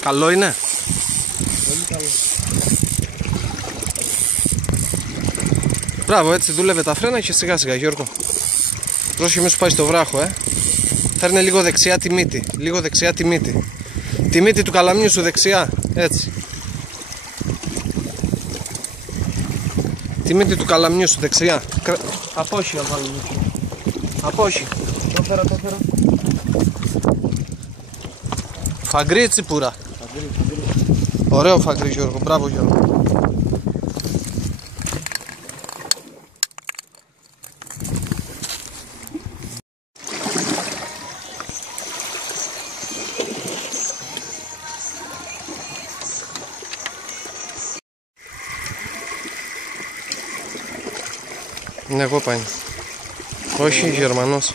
Καλό είναι. Πολύ καλό. Μπράβο, έτσι δούλευε τα φρένα και σιγά σιγά, Γιώργο. Πρόσεχε μη σου πάει στο βράχο, Φέρνε λίγο δεξιά τη μύτη. Λίγο δεξιά τη μύτη. Τη μύτη του καλαμιού σου δεξιά. Έτσι. Τη μύτη του καλαμιού σου δεξιά. Απόχει, Αλβάνο. Απόχει. Το φέρα. Φαγκρί ή τσιπούρα? Φαγκρί. Ωραίο φαγκρί, Γιώργο. Μπράβο, Γιώργο. Ναι, εγώ πάει. Όχι, Γερμανός.